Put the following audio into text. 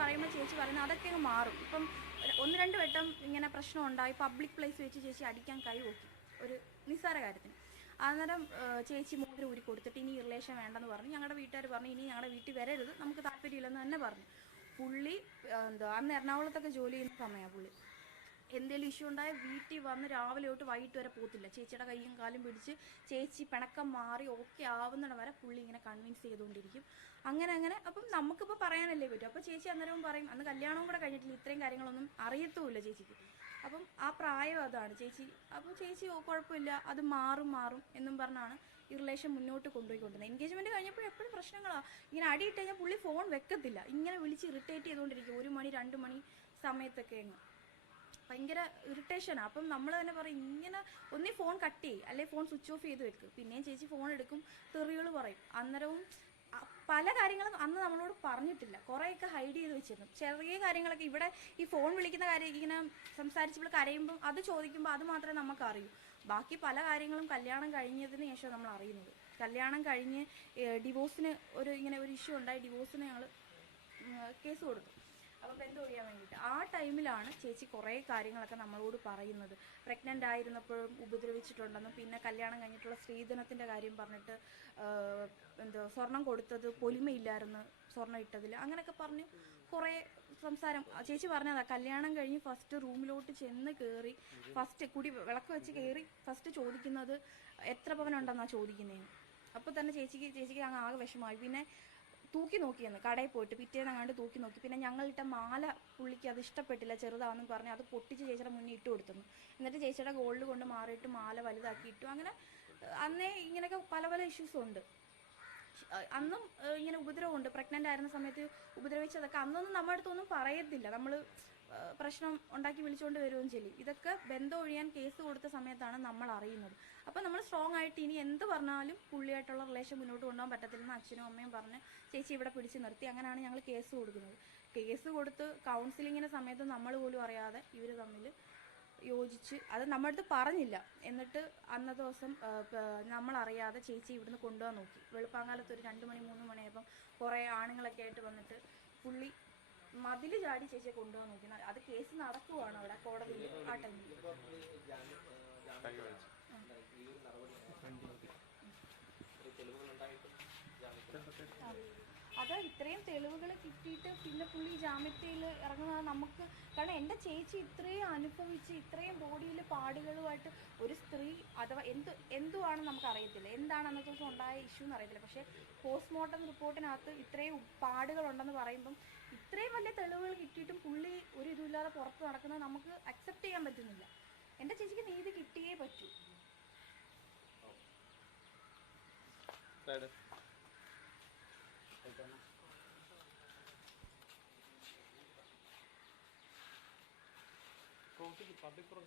പറയുമ്പോൾ ചേച്ചി പറയുന്നത് അതൊക്കെ അങ്ങ് മാറും. ഇപ്പം ഒന്ന് രണ്ട് വട്ടം ഇങ്ങനെ പ്രശ്നം ഉണ്ടായി പബ്ലിക് പ്ലേസ് വെച്ച് ചേച്ചി അടിക്കാൻ കൈ നോക്കി ഒരു നിസ്സാര കാര്യത്തിന്. അന്നേരം ചേച്ചി മോതിരം ഊരി കൊടുത്തിട്ട് ഇനി റിലേഷൻ വേണ്ടെന്ന് പറഞ്ഞു. ഞങ്ങളുടെ വീട്ടുകാർ പറഞ്ഞു ഇനി ഞങ്ങളുടെ വീട്ടിൽ വരരുത്. നമുക്ക് താല്പര്യമില്ലെന്ന് തന്നെ പറഞ്ഞു. പുള്ളി എന്താ അന്ന് എറണാകുളത്തൊക്കെ ജോലി ചെയ്യുന്ന സമയമാണ് പുള്ളി. എന്തെങ്കിലും ഇഷ്യൂ ഉണ്ടായ വീട്ടിൽ വന്ന് രാവിലെ തൊട്ട് വൈകിട്ട് വരെ പോകത്തില്ല ചേച്ചിയുടെ കൈയും കാലും പിടിച്ച് ചേച്ചി പിണക്കം മാറി ഓക്കെ ആവുന്നിടം വരെ പുള്ളി ഇങ്ങനെ കൺവിൻസ് ചെയ്തുകൊണ്ടിരിക്കും. അങ്ങനെ അങ്ങനെ. അപ്പം നമുക്കിപ്പോൾ പറയാനല്ലേ പറ്റും. അപ്പോൾ ചേച്ചി അന്നേരവും പറയും അന്ന് കല്യാണവും കൂടെ കഴിഞ്ഞിട്ടില്ല. ഇത്രയും കാര്യങ്ങളൊന്നും അറിയത്തുമില്ല ചേച്ചിക്ക്. അപ്പം ആ പ്രായം അതാണ് ചേച്ചി. അപ്പോൾ ചേച്ചി കുഴപ്പമില്ല. അത് മാറും മാറും എന്നും പറഞ്ഞാണ് ഈ റിലേഷൻ മുന്നോട്ട് കൊണ്ടുപോയിക്കൊണ്ടിരുന്നത്. എൻഗേജ്മെന്റ് കഴിഞ്ഞപ്പോൾ എപ്പോഴും പ്രശ്നങ്ങളാണ് ഇങ്ങനെ അടിയിട്ട് കഴിഞ്ഞാൽ പുള്ളി ഫോൺ വെക്കത്തില്ല. ഇങ്ങനെ വിളിച്ച് ഇറിറ്റേറ്റ് ചെയ്തുകൊണ്ടിരിക്കും. ഒരു മണി രണ്ട് മണി സമയത്തൊക്കെ അങ്ങ്. ഭയങ്കര ഇറിറ്റേഷനാണ് അപ്പം നമ്മൾ തന്നെ പറയും ഇങ്ങനെ ഒന്നീ ഫോൺ കട്ട് ചെയ്യും അല്ലെങ്കിൽ ഫോൺ സ്വിച്ച് ഓഫ് ചെയ്ത് വെക്കും. പിന്നെയും ചേച്ചി ഫോൺ എടുക്കും തെറികൾ പറയും. അന്നേരവും പല കാര്യങ്ങളും അന്ന് നമ്മളോട് പറഞ്ഞിട്ടില്ല. കുറേയൊക്കെ ഹൈഡ് ചെയ്ത് വെച്ചിരുന്നു. ചെറിയ കാര്യങ്ങളൊക്കെ ഇവിടെ ഈ ഫോൺ വിളിക്കുന്ന കാര്യം ഇങ്ങനെ സംസാരിച്ചപ്പോൾ കരയുമ്പോൾ അത് ചോദിക്കുമ്പോൾ അത് മാത്രമേ നമുക്ക് അറിയൂ. ബാക്കി പല കാര്യങ്ങളും കല്യാണം കഴിഞ്ഞതിന് ശേഷം നമ്മൾ അറിയുന്നത്. കല്യാണം കഴിഞ്ഞ് ഡിവോഴ്സിന് ഒരു ഇങ്ങനെ ഒരു ഇഷ്യൂ ഉണ്ടായി ഡിവോഴ്സിന് ഞങ്ങൾ കേസ് കൊടുത്തു. അപ്പോൾ ബന്ധം ഒഴിയാൻ വേണ്ടിയിട്ട്. ആ ടൈമിലാണ് ചേച്ചി കുറേ കാര്യങ്ങളൊക്കെ നമ്മളോട് പറയുന്നത്. പ്രഗ്നന്റ് ആയിരുന്നപ്പോഴും ഉപദ്രവിച്ചിട്ടുണ്ടെന്നും പിന്നെ കല്യാണം കഴിഞ്ഞിട്ടുള്ള സ്ത്രീധനത്തിന്റെ കാര്യം പറഞ്ഞിട്ട് എന്തോ സ്വർണം കൊടുത്തത് പൊലിമയില്ലായിരുന്നു സ്വർണം ഇട്ടതിൽ അങ്ങനെയൊക്കെ പറഞ്ഞ് കുറേ സംസാരം. ചേച്ചി പറഞ്ഞതാ കല്യാണം കഴിഞ്ഞ് ഫസ്റ്റ് റൂമിലോട്ട് ചെന്ന് കയറി ഫസ്റ്റ് കുടി വിളക്ക് വെച്ച് കയറി ഫസ്റ്റ് ചോദിക്കുന്നത് എത്ര പവനുണ്ടെന്നാണ് ചോദിക്കുന്നതിന് അപ്പോൾ തന്നെ ചേച്ചിക്ക് ചേച്ചിക്ക് അങ്ങ് ആകെ വിഷമമായി. പിന്നെ തൂക്കി നോക്കിയെന്ന് കടയിൽ പോയിട്ട് പിറ്റേന്ന് അങ്ങാണ്ട് തൂക്കി നോക്കി പിന്നെ ഞങ്ങളിട്ട മാല പുള്ളിക്ക് അത് ഇഷ്ടപ്പെട്ടില്ല ചെറുതാണെന്ന് പറഞ്ഞ് അത് പൊട്ടിച്ച് ചേച്ചിയുടെ മുന്നിൽ ഇട്ട് കൊടുത്തുന്നു എന്നിട്ട് ചേച്ചിയുടെ ഗോൾഡ് കൊണ്ട് മാറിയിട്ട് മാല വലുതാക്കി ഇട്ടു അങ്ങനെ അന്നേ ഇങ്ങനെയൊക്കെ പല പല ഇഷ്യൂസും ഉണ്ട്. അന്നും ഇങ്ങനെ ഉപദ്രവമുണ്ട്. പ്രഗ്നന്റ് ആയിരുന്ന സമയത്ത് ഉപദ്രവിച്ചതൊക്കെ അന്നൊന്നും നമ്മുടെ അടുത്തൊന്നും പറയത്തില്ല. നമ്മൾ പ്രശ്നം ഉണ്ടാക്കി വിളിച്ചുകൊണ്ട് വരുകയും ചെയ്യും. ഇതൊക്കെ ബന്ധം ഒഴിയാൻ കേസ് കൊടുത്ത സമയത്താണ് നമ്മൾ അറിയുന്നത്. അപ്പോൾ നമ്മൾ സ്ട്രോങ് ആയിട്ട് ഇനി എന്ത് പറഞ്ഞാലും പുള്ളിയായിട്ടുള്ള റിലേഷൻ മുന്നോട്ട് കൊണ്ടുപോകാൻ പറ്റത്തില്ലെന്ന് അച്ഛനും അമ്മയും പറഞ്ഞ് ചേച്ചി ഇവിടെ പിടിച്ചു നിർത്തി. അങ്ങനെയാണ് ഞങ്ങൾ കേസ് കൊടുക്കുന്നത്. കേസ് കൊടുത്ത് കൗൺസിലിങ്ങിന്റെ സമയത്ത് നമ്മൾ പോലും അറിയാതെ ഇവർ തമ്മിൽ യോജിച്ച് അത് നമ്മുടെ അടുത്ത് പറഞ്ഞില്ല. എന്നിട്ട് അന്നത്തെ ദിവസം നമ്മൾ അറിയാതെ ചേച്ചി ഇവിടുന്ന് കൊണ്ടുപോകാൻ നോക്കി. വെളുപ്പാങ്കാലത്ത് ഒരു രണ്ട് മണി മൂന്ന് മണിയായപ്പം കുറേ ആണുങ്ങളൊക്കെ ആയിട്ട് വന്നിട്ട് പുള്ളി മതിൽ ചാടി ചേച്ചിയെ കൊണ്ടുപോകാൻ നോക്കി. അത് കേസ് നടക്കുവാണ് അവിടെ കോടതിയിൽ ആ ടൈമിൽ അത് ഇത്രയും തെളിവുകൾ കിട്ടിയിട്ട് പിന്നെ പുള്ളി ജാമ്യത്തിൽ ഇറങ്ങുന്നത് നമുക്ക് കാരണം എന്റെ ചേച്ചി ഇത്രയും അനുഭവിച്ച് ഇത്രയും ബോഡിയിൽ പാടുകളുമായിട്ട് ഒരു സ്ത്രീ അഥവാ എന്ത് എന്തുവാണ് നമുക്ക് അറിയത്തില്ല എന്താണ് അന്നത്തെ ദിവസം ഉണ്ടായ ഇഷ്യൂ എന്ന് അറിയത്തില്ല. പക്ഷേ പോസ്റ്റ്മോർട്ടം റിപ്പോർട്ടിനകത്ത് ഇത്രയും പാടുകളുണ്ടെന്ന് പറയുമ്പം ഇത്രയും വലിയ തെളിവുകൾ കിട്ടിയിട്ടും പുള്ളി ഒരു ഇതുമില്ലാതെ പുറത്ത് നടക്കുന്നത് നമുക്ക് അക്സെപ്റ്റ് ചെയ്യാൻ പറ്റുന്നില്ല. എന്റെ ചേച്ചിക്ക് നീതി കിട്ടിയേ പറ്റൂ. Side public